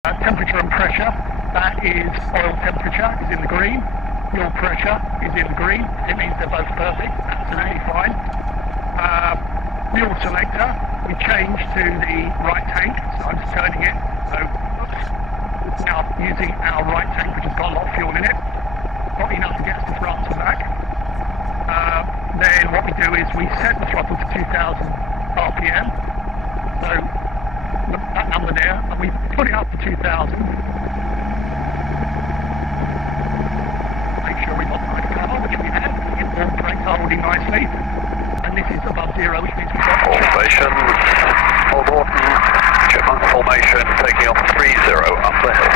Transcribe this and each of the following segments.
Temperature and pressure, that is oil temperature, is in the green. Fuel pressure is in the green. It means they're both perfect, absolutely fine. Fuel selector, we change to the right tank, so I'm just turning it. So, oops, it's now using our right tank, which has got a lot of fuel in it. Not enough to get us to France and back. Then what we do is we set the throttle to 2000 RPM. So, that number there, and we put it up to 2000. Make sure we've got the right car, which we have. All the brakes are holding nicely. And this is above zero, which means we've got formation, Old Warden, chipmunk formation, taking off 30 up the hill.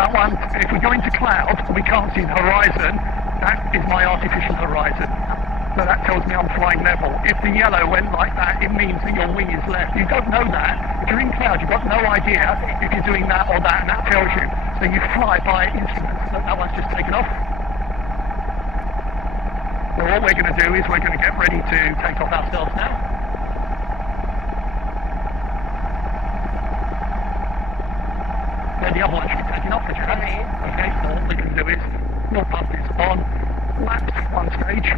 That one, if we go into cloud, we can't see the horizon. That is my artificial horizon. So that tells me I'm flying level. If the yellow went like that, it means that your wing is left. You don't know that. If you're in cloud, you've got no idea if you're doing that or that, and that tells you. So you fly by instruments. So that one's just taken off. So what we're going to do is we're going to get ready to take off ourselves now. Then the other one should be taking off, which has. Okay, so what we can do is, fuel pump is on, laps one stage.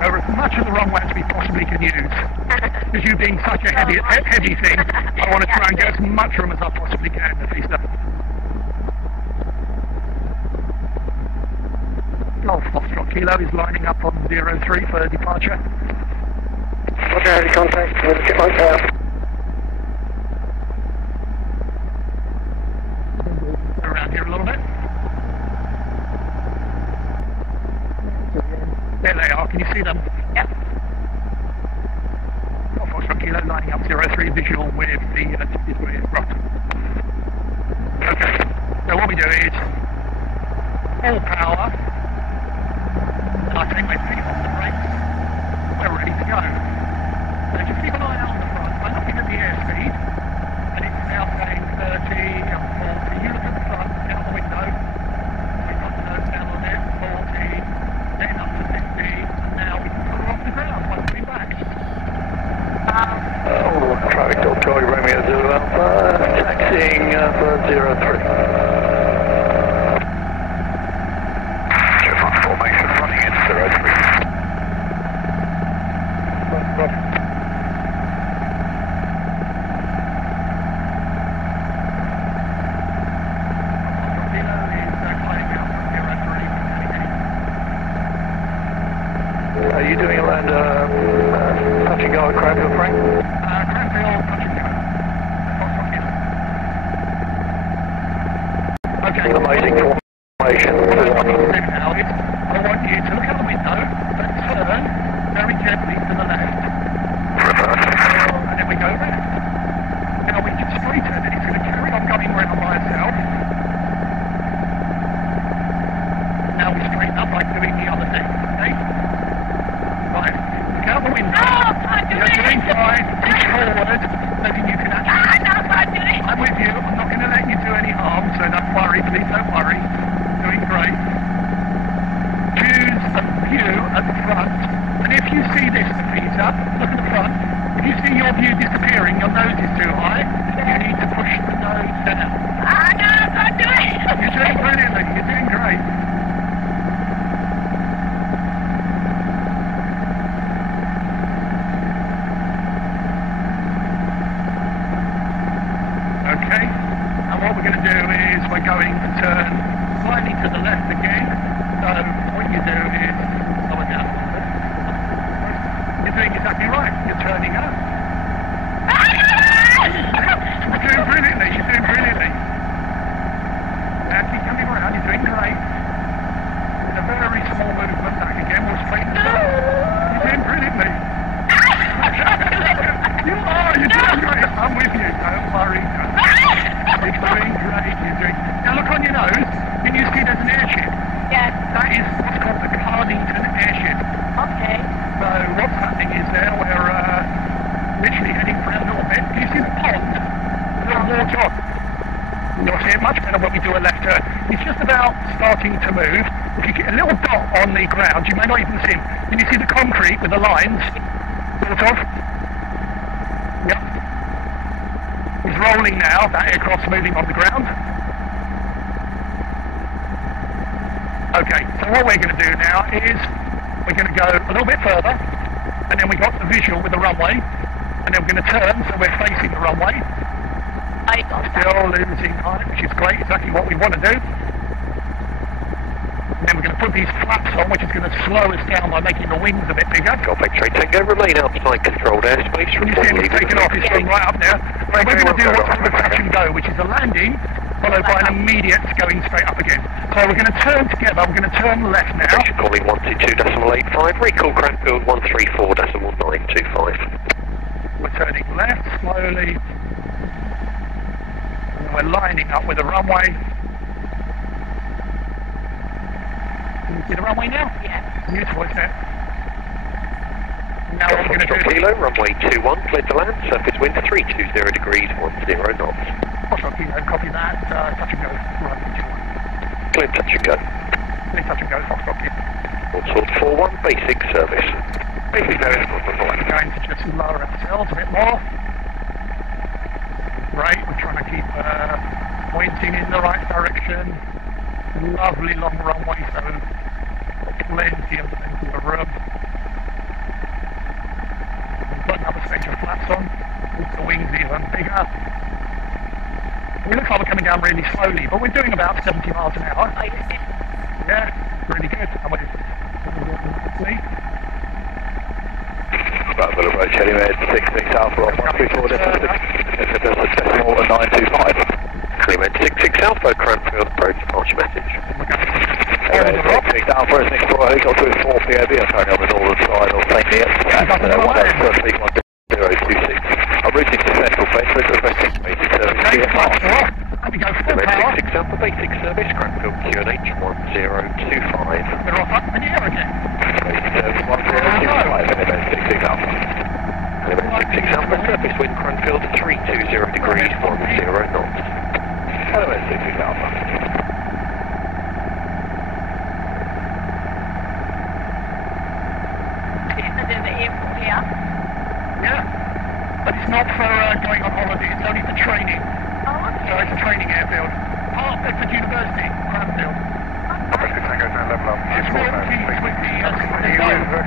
As much of the wrong way as we possibly can use. Because you being such a heavy thing, I want to try and get as much room as I possibly can, Nafisa. Golf Foxtrot Kilo is lining up on 03 for departure. Roger, heavy contact with the chipmunk tail. Around here a little bit. There they are, can you see them? Yep. Golf Foxtrot Kilo lining up 03 visual with the with rock. Okay, so what we do is all power, and I take my feet off the brakes, we're ready to go. So just keep an eye out on the front. I'm looking at the airspeed, and it's now saying 30 and 40. You look at the front, out the window, we've got the nose down on it, 40, then up to 50, and now we can put her off the ground once we're back. Traffic Dog Charlie Romeo Zulu Alpha, taxiing for 03. Chipmunk formation running in 03. Are you doing around touch and go at Cranfield, Frank? Cranfield, touch and go. Okay. Amazing formation. Now I want you to look out the window, but turn very gently to the left. And then we go left. Now we can straighten and it's going to carry on going around by itself. Now we straighten up like doing the other thing, okay? Right, look out the window. You're doing fine. Push forward, so that you can actually... I'm with you. I'm not going to let you do any harm, so don't worry. Please don't worry. Doing great. Choose a view at the front, and if you see this, Nafisa, look at the front. If you see your view disappearing, your nose is too high, you need to push the nose down. No, I can't do it. You're doing brilliantly. You're doing great. Okay, and what we're going to do is we're going to turn slightly to the left again. So what you do is slow it down a little bit. You're doing exactly right. You're turning up. You're doing brilliantly. You're doing brilliantly. Now keep coming around. You're doing great. With a very small movement back again. We'll straighten it up. You're doing brilliantly. You are. You're doing great. I'm with you. Don't worry. You're doing great. You're doing. Now look on your nose. Can you see there's an airship? Yes. That is what's called the Cardington airship. Okay. So what's happening is there we're turn and when we do a left turn. He's just about starting to move. If you get a little dot on the ground, you may not even see him. Can you see the concrete with the lines? Sort of. Yep. He's rolling now, that aircraft's moving on the ground. Okay, so what we're going to do now is we're going to go a little bit further, and then we got the visual with the runway, and then we're going to turn so we're facing the runway. Still losing height, which is great, exactly what we want to do. And then we're going to put these flaps on, which is going to slow us down by making the wings a bit bigger. Golf X-ray Tango, remain outside controlled airspace. Can you see him taking off? He's going right up there. So we're going to do what's called a touch and go, which is a landing, followed by an immediate going straight up again. So we're going to turn together, we're going to turn left now. Pressure calling 122.85, recall Cranfield 134.925. We're turning left slowly. And we're lining up with the runway. Can you see the runway now? Yeah. Beautiful, isn't it? Now what we're going to do Kilo, runway 21, clear to land, surface wind 320 degrees, 10 knots. Foxtrot Kilo, copy that, touch and go, runway 21. Clear touch and go. Clear touch and go, Foxtrot Kilo. All sort 41, basic service. Basic service, We're going to just lower ourselves a bit more. Great, we're trying to keep pointing in the right direction. Lovely long runway, so plenty of room. We've got another stage of flaps on, with the wings even bigger. We look like we're coming down really slowly, but we're doing about 70 miles an hour. Yeah, really good. And we're About the approach anyway, 66 Alpha on 134 decimal 925. Clearman 66 Alpha, Cranfield approach departure message. Anyway, 66 Alpha, 64 helicopter with 4 POB, I'm currently on the northern side of St. Neots, and 103.1026. I'm routing to Central Bedford, requesting basic service VFR. There we go, full Clearman power. 66 Alpha, basic service, Cranfield QNH 1025. We're off up in the air again. Basic service 1025, Clearman 66 Alpha. Clearman 66 Alpha, surface wind Cranfield 320 degrees, 10 knots. Clearman 66 Alpha. Yeah, but it's not for going on holiday, it's only for training. So it's a training airfield. Part of Bedford University, Cranfield. Obviously Tango down level up. It's real keys with the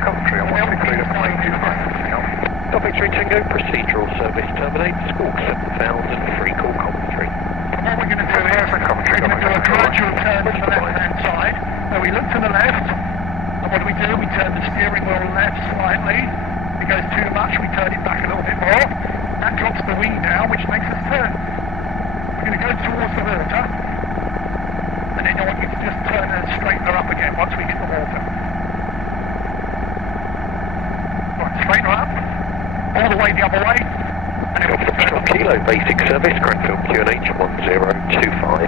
Coventry on 163.925. Golf X-ray Tango, procedural service terminates, squawk 7000, free call commentary. And what we're going to do is, we're going to do a gradual turn to the left-hand side. So we look to the left, and what do? We turn the steering wheel left slightly. If it goes too much, we turn it back a little bit more. That drops the wing down, which makes us turn. We're going to go towards the water, and then I want you to just turn and straighten her up again once we hit the water. Right, straighten her up, all the way the other way, and then we'll turn Foxtrot Kilo, basic service, Cranfield QNH 1025.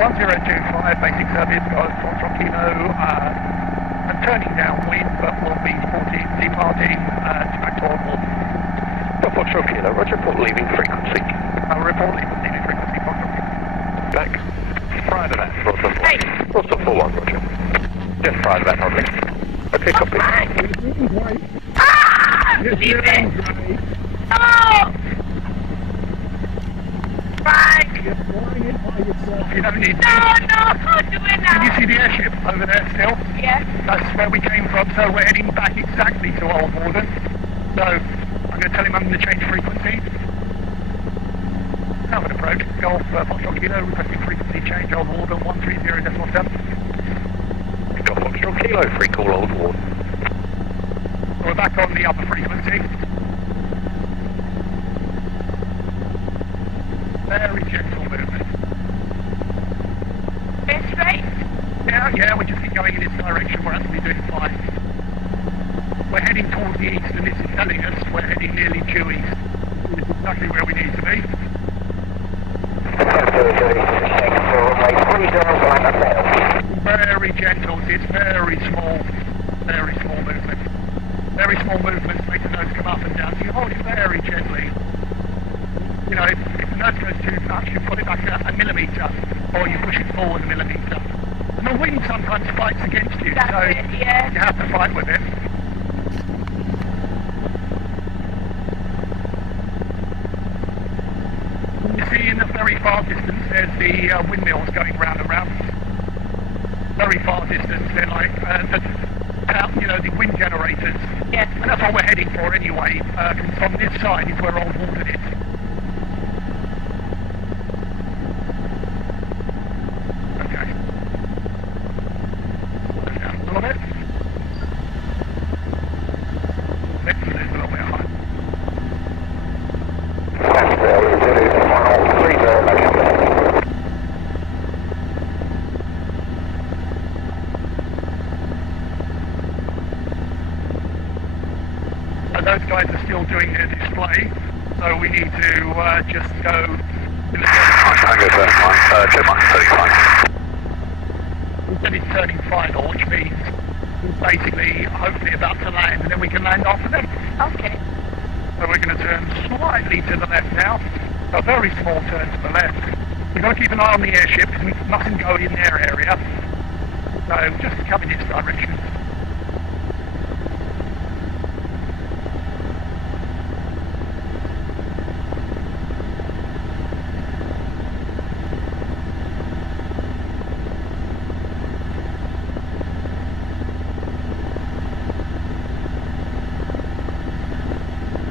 1025, basic service, got Foxtrot Kilo, and turning downwind, but we'll be departing back to Old Warden. Foxtrot Kilo, roger, report leaving frequency. Report leaving frequency, Foxtrot Kilo. Back. Prior to that. Rostov 41, roger. Just prior to that, probably. Okay, copy. Leave it! Oh! Frank! You don't need No, I can't do it Can now! you see the airship over there still? Yeah. That's where we came from, so we're heading back exactly to Old Warden. So, I'm going to tell him I'm going to change frequency. Southern approach, Golf Foxtrot Kilo, requesting frequency change, Old Warden 130.7. Golf Foxtrot Kilo, free call Old Warden. So we're back on the upper frequency. Very gentle movement. It's straight. Yeah, we just keep going in this direction, we're actually doing fine. We're heading towards the east, and this is telling us we're heading nearly due east. This is exactly where we need to be. Very gentle, it's very small movement. Very small movements make the nose come up and down, so you hold it very gently. You know, if the nose goes too much, you pull it back a millimetre, or you push it forward a millimetre. And the wind sometimes fights against you, That's so it, yeah. you have to fight with it. You see in the very far distance, there's the windmills going round and round. Very far distance, they're like, the wind generators. Yes. And that's what we're heading for anyway, because from this side is where Old Warden is. Okay. Slow down a little bit. Let's lose a little bit of height. Those guys are still doing their display, so we need to just go in the Tango 39, check mark 35. We said it's turning final, which means it's basically hopefully about to land, and then we can land after them. Okay. So we're going to turn slightly to the left now, a very small turn to the left. We've got to keep an eye on the airship, because we mustn't go in their area, so just come in this direction.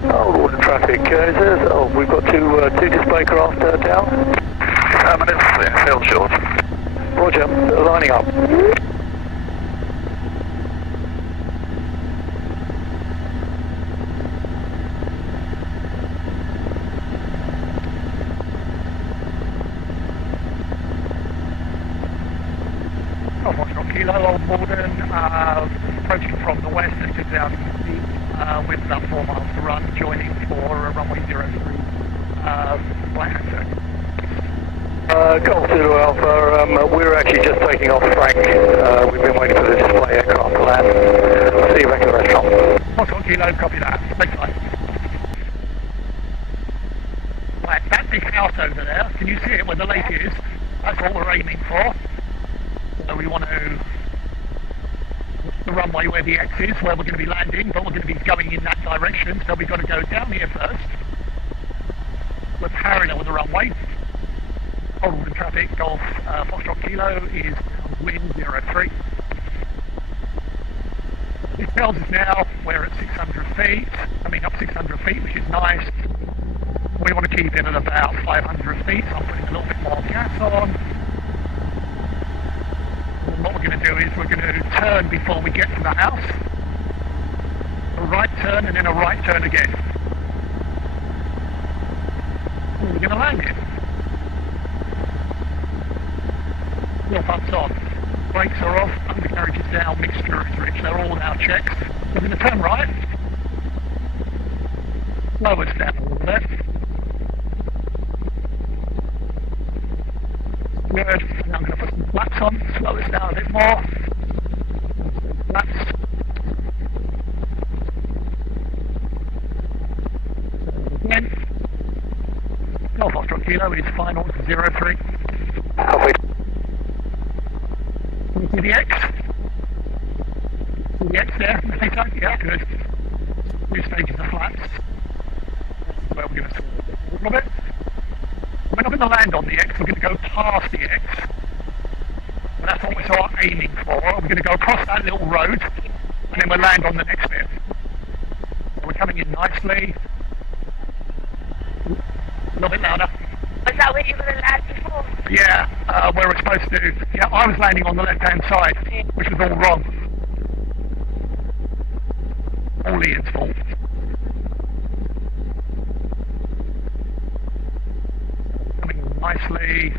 Old Warden traffic, we've got two display craft down. Minutes, yeah, sail short. Roger, lining up. Kilo, Old Warden, approaching from the west at 2,000 feet, with about 4 miles to run, joining for runway 03, right-hand turn. Golf Zulu Alpha, we're actually just taking off Frank. We've been waiting for the display aircraft to land. I'll see you back in the restaurant. Foxtrot Kilo, copy that. Thanks, mate. Right, that big house over there, can you see it where the lake is? That's what we're aiming for. So we want to the runway where the X is, where we're going to be landing, but we're going to be going in that direction, so we've got to go down here first. We're parallel with the runway. Old Warden traffic, Golf Foxtrot Kilo is wind 03. It tells us now we're at 600 feet, coming up 600 feet, which is nice. We want to keep it at about 500 feet, so I'm putting a little bit more gas on. And what we're going to do is we're going to turn before we get to the house. A right turn and then a right turn again. And we're going to land it. Wheel pumps on. Brakes are off, undercarriage is down, mixture is rich. They're all now checked. We're going to turn right. Slow us down a little bit. Good. Now I'm going to put some flaps on, slow us down a bit more. Flaps. Again. Golf Foxtrot Kilo is final 03. Copy. Can you see the X? See the X there? Yeah, good. 2 stages of flaps. That's where we're going to slow it a little bit. We're not going to land on the X, we're going to go past the X. And that's what we're sort of aiming for. We're going to go across that little road, and then we'll land on the next bit. So we're coming in nicely. A little bit louder. Was that where you were going to land before? Yeah, where we're supposed to. Yeah, I was landing on the left-hand side, which was all wrong. All Ian's fault. Coming in nicely.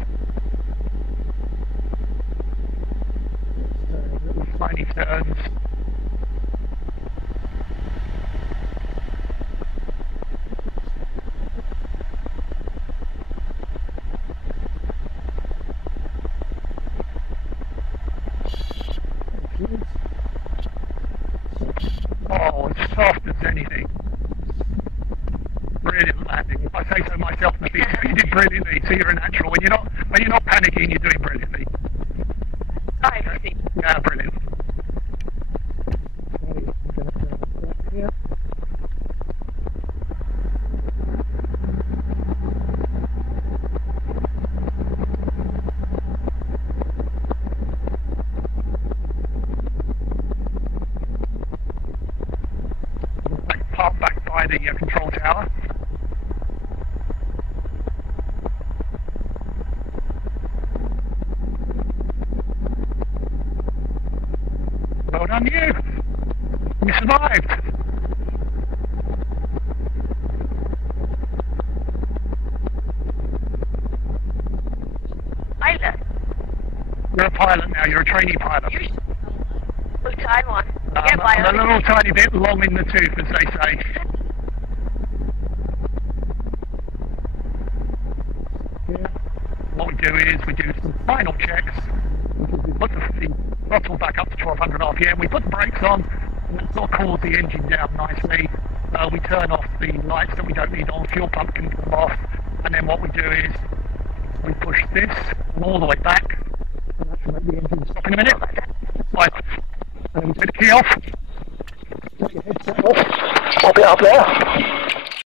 Little tiny turns. Oh, as soft as anything. Brilliant landing. If I say so myself, Nafisa, you did brilliantly. So you're a natural. When When you're not panicking, you're doing brilliantly. I see. Yeah, brilliant. Park back by the control tower. Well done you! You survived! Pilot. You're a pilot now, you're a trainee pilot. You're full-time one. Yeah, I'm a pilot. little tiny bit long in the tooth, as they say. What we do is we do some final checks. We put the throttle back up to 1200 RPM. We put the brakes on, and that sort of cools the engine down nicely. We turn off the lights that we don't need on. Fuel pump can come off, and then what we do is we push this all the way back. And that should make the engine stop in a minute. Right. And we take the key off. Take your headset off. Pop it up there.